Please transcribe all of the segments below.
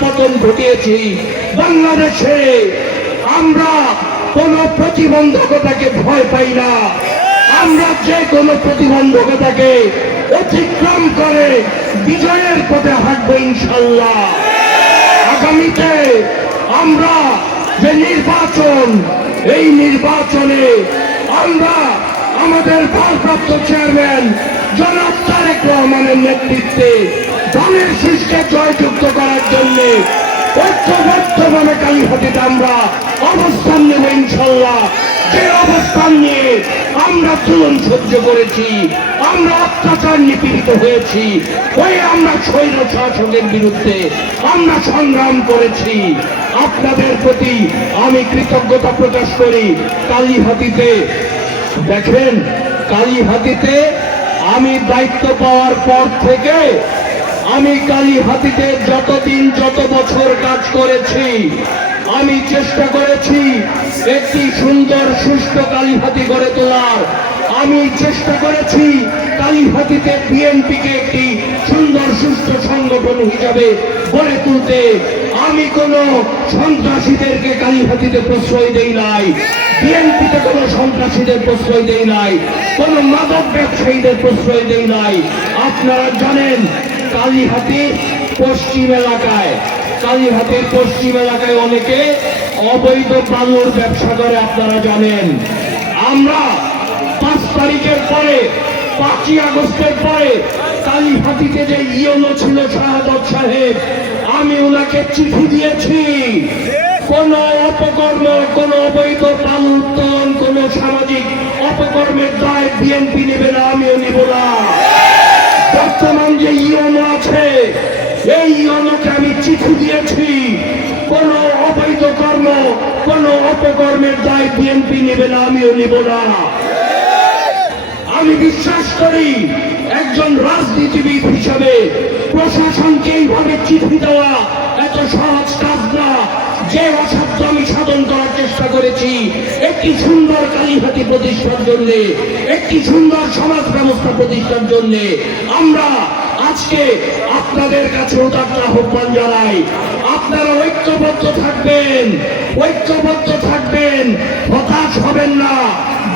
পতন ঘটিয়েছি। বাংলাদেশে আমরা কোন প্রতিবন্ধকতাকে ভয় পাই না। আমরা যে কোনো প্রতিবন্ধকতাকে অতিক্রম করে বিজয়ের পথে হাঁটবো ইনশাল্লাহ। আগামীতে আমরা যে নির্বাচন, এই নির্বাচনে আমরা আমাদের ভারপ্রাপ্ত চেয়ারম্যান জনাব তারেক রহমানের নেতৃত্বে দলের শীর্ষে জয়যুক্ত করার ঐক্যবদ্ধভাবে কালীহাটিতে আমরা অবস্থান নেব ইনশাল্লাহ। যে অবস্থান নিয়ে আমরা তুলন সহ্য করেছি, আমরা অত্যাচার নিপীড়িত হয়েছি ওই আমরা স্বৈর শাসকের বিরুদ্ধে আমরা সংগ্রাম করেছি। আপনাদের প্রতি আমি কৃতজ্ঞতা প্রকাশ করি। কালীহাতিতে দেখেন কালীহাতিতে আমি দায়িত্ব পাওয়ার পর থেকে আমি কালীহাতিতে যতদিন যত বছর কাজ করেছি, আমি চেষ্টা করেছি একটি সুন্দর, সুস্থ কালীহাতি গড়ে তোলার। আমি চেষ্টা করেছি কালীহাতিতে বিএনপিকে একটি সুন্দর, সুস্থ সংগঠন হিসাবে গড়ে তুলতে। আমি কোন সন্ত্রাসীদেরকে কালীহাতিতে প্রশ্রয় দেই নাই। বিএনপিতে কোনো সন্ত্রাসীদের প্রশ্রয় দেই নাই। কোন মাদক ব্যবসায়ীদের প্রশ্রয় দেই নাই। আপনারা জানেন কালীহাতির পশ্চিম এলাকায় কালীহাতির পশ্চিম এলাকায় অনেকে অবৈধ বালুর ব্যবসা করে, আপনারা জানেন। আমরা পাঁচ তারিখের পরে, পাঁচই আগস্টের পরে কালীহাতিতে যে ইয়নো ছিল শাহাদত সাহেব, আমি ওনাকে চিঠি দিয়েছি। কোন অপকর্ম, কোন অবৈধ উত্তোলন, কোন সামাজিক অপকর্মের দায় বিএনপি নিব না। বর্তমান যে ইয়নো আছে, এই ইয়নোকে আমি চিঠি দিয়েছি। কোন অবৈধ কর্ম, কোন অপকর্মের দায় বিএনপি নেবে না, আমিও নিব না। আমি বিশ্বাস করি একজন রাজনীতিবিদ হিসাবে প্রশাসনকে এইভাবে চিঠি দেওয়া এত সহজ কাজ না। যে অসাধ্য আমি সাধন চেষ্টা করেছি। একটি সুন্দর কালীহাতি প্রতিষ্ঠার জন্য, একটি সুন্দর সমাজ ব্যবস্থা প্রতিষ্ঠার জন্য আমরা আজকে আপনাদের কাছে উদাত্ত আহ্বান জানাই। আপনারা ঐক্যবদ্ধ থাকবেন ঐক্যবদ্ধ থাকবেন, হতাশ হবেন না।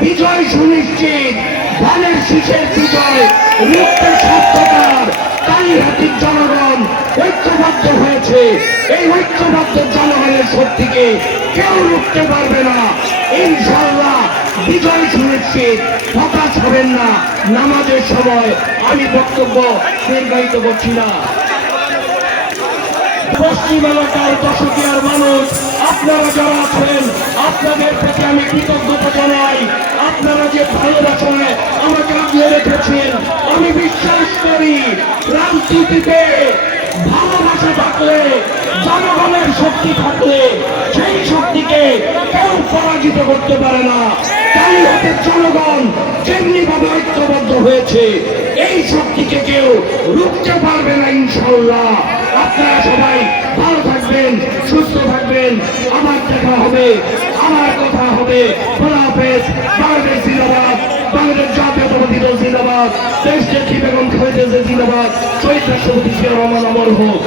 বিজয় সুনিশ্চিত, ধানের শীষের বিজয়, রুখতে সত্যকার কালীহাতির জনগণ ঐক্যবদ্ধ হয়েছে। এই ঐক্যবদ্ধ শক্তিকে কেউ রুখতে পারবে না। ইনশাল্লাহ বিজয় সুনিশ্চিত, হতাশ হবেন না। নামাজের সময় আমি বক্তব্য নির্বাহিত করছি না। পশ্চিম এলাকার দশকিয়ার মানুষ, আপনারা যারা আছেন, আপনাদের প্রতি আমি কৃতজ্ঞতা জানাই। আপনারা যে ভালোবাসায় আমাকে আগলে রেখেছেন, আমি বিশ্বাস করি, রাজনীতিতে শক্তি থাকলে সেই শক্তিকে কেউ পরাজিত করতে পারে না। তাই হাতের জনগণ যেমনি ভাবে ঐক্যবদ্ধ হয়েছে, এই শক্তিকে কেউ রুখতে পারবে না ইনশাল্লাহ আপনারা সবাই ভালো থাকবেন, সুস্থ থাকবেন। আমার দেখা হবে আমার কথা হবে। খোলা হাফেজ, বাংলাদেশ জিন্দাবাদ, বাংলাদেশ জাতীয়তাবাদী দল জিন্দাবাদ, দেশ নেত্রী বেগম জিয়া জিন্দাবাদ শহীদ রাষ্ট্রপতি জিয়া রহমান অমর হোক।